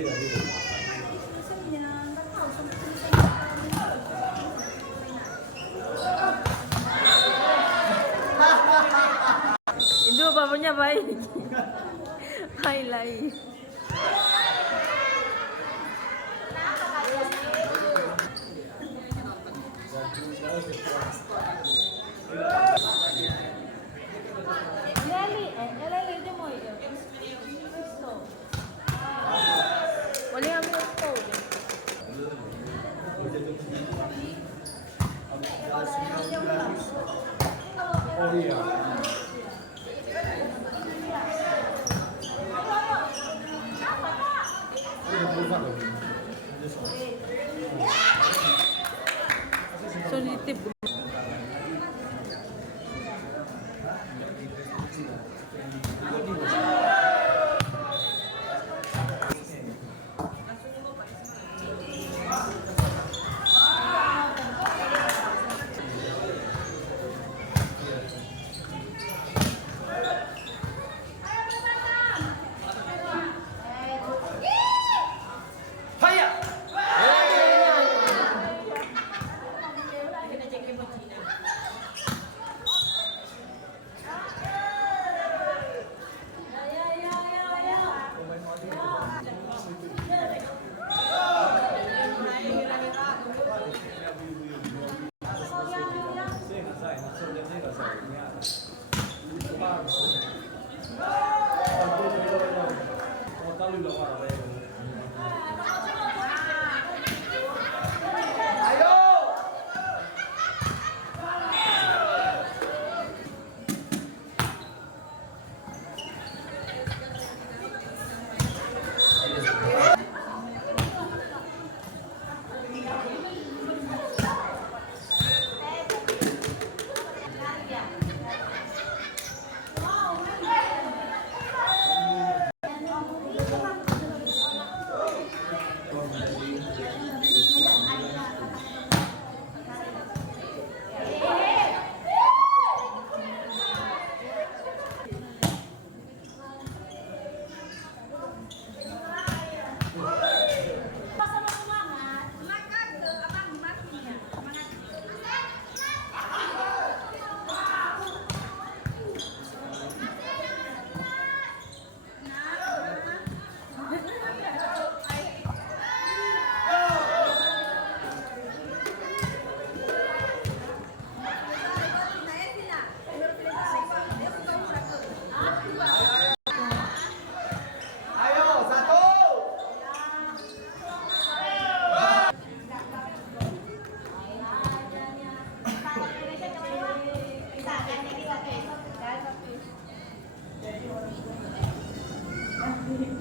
Itu bapaknya baik. Highlight. Boleh ambil kau. Oh iya. So nitip.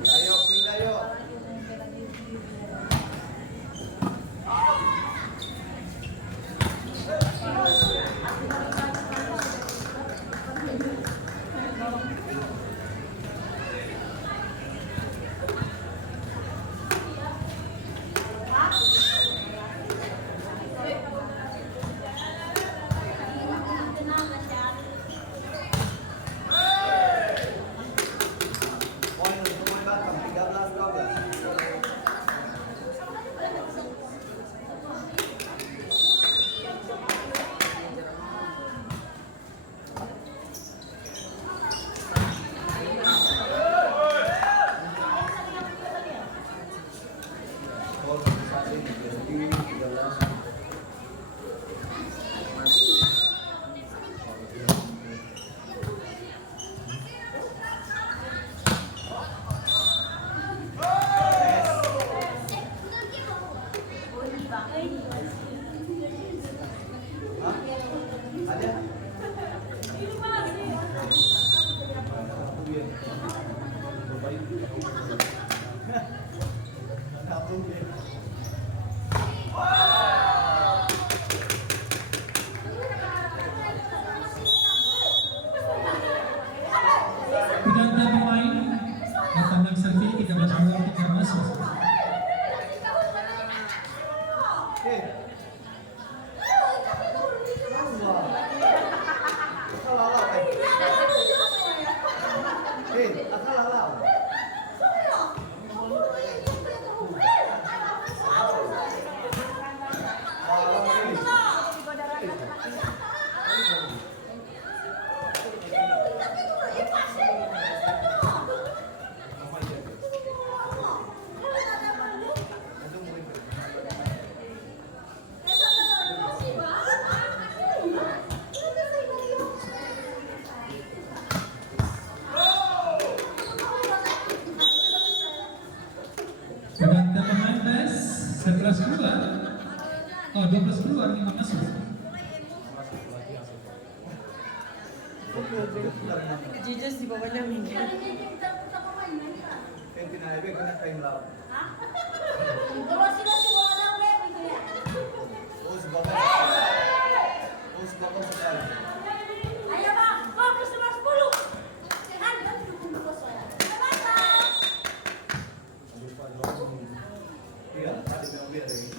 Ayo pindah yuk. Pergantian pemain datang lagi selfie 13 bola kita masuk. Akal lalau. 12 keluar. Oh, 12 keluar, 5 masuk. Jesus di bawahnya minggu. Yang pinahibig ko na kayong love. Us bakal sekali. Iya, tadi memang biar ini.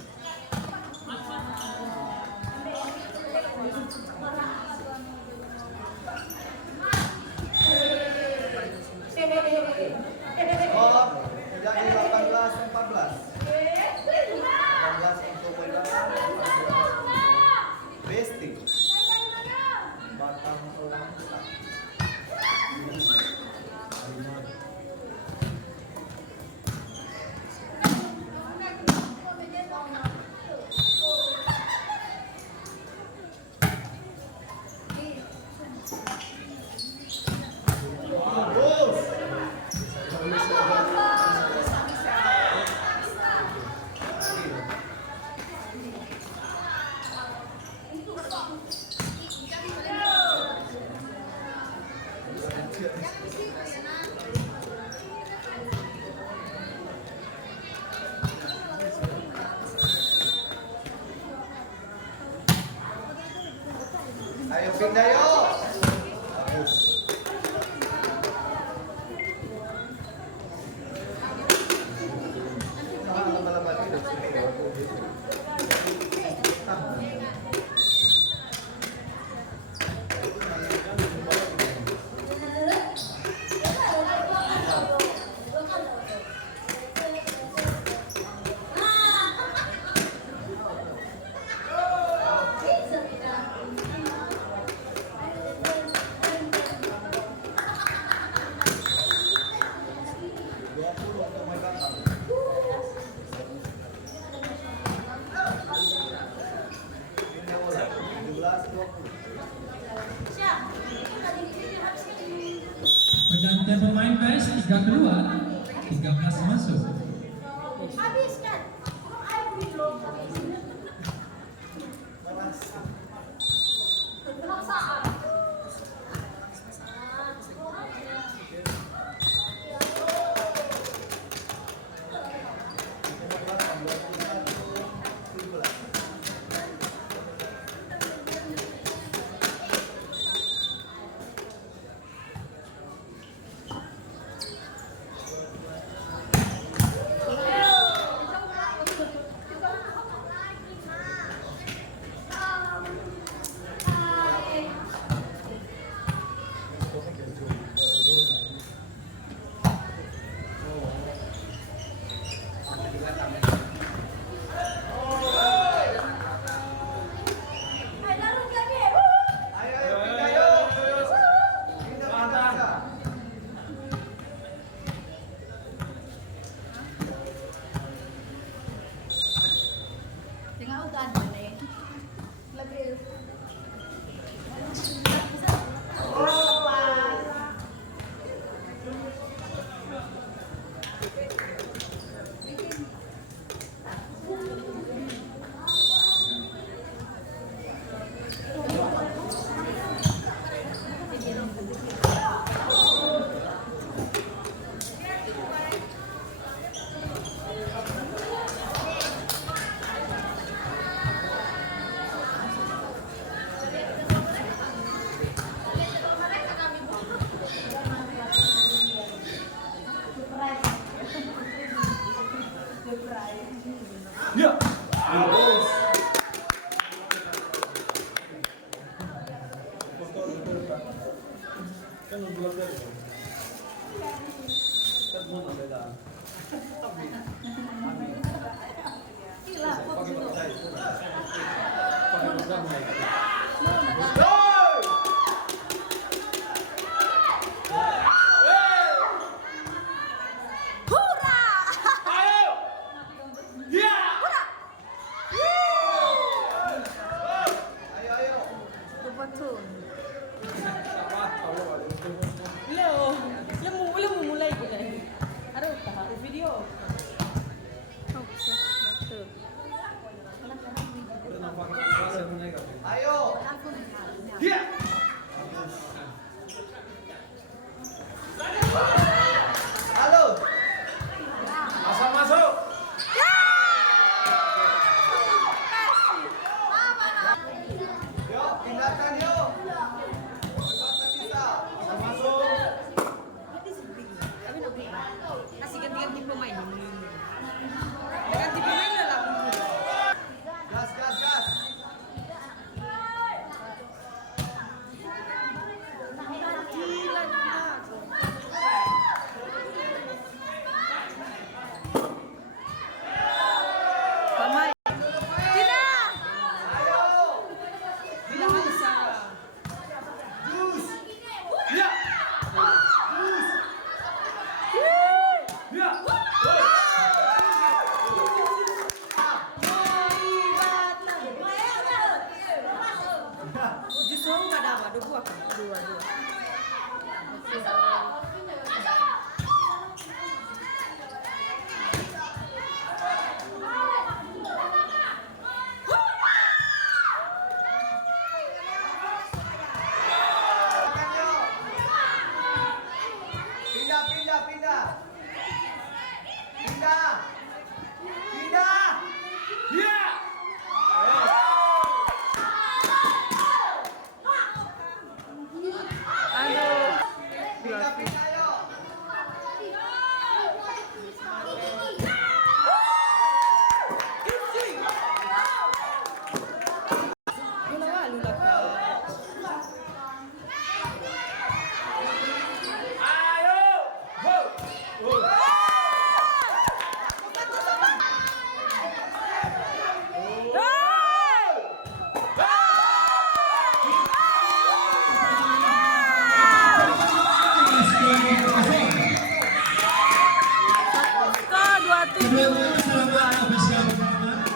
Oh, jadi 18-14. 18 untuk bola. Besting. Batang elang. Ayo pindah yuk. Bagus. Lama-lama hidup sini. Pergantian pemain guys, 3 keluar, 13 masuk. Ya. Bagus. Kan belum dari. Kan mau beda. Gila, kok gitu. Lo, mulai ko na. Araw ta, video. ganti pemain. Ganti pemain lah. Gas, gas, gas. Gila juga. Pemain. Tidak. Tidak bisa. Jus. Ya. Jus. Ya. Justru nggak ada apa, dua. Pindah, pindah, pindah. Pindah. Pindah. Ya. Aduh. Pindah, pindah, yuk. Lula ka. Ayo. Go. Oh. Ka 2-7.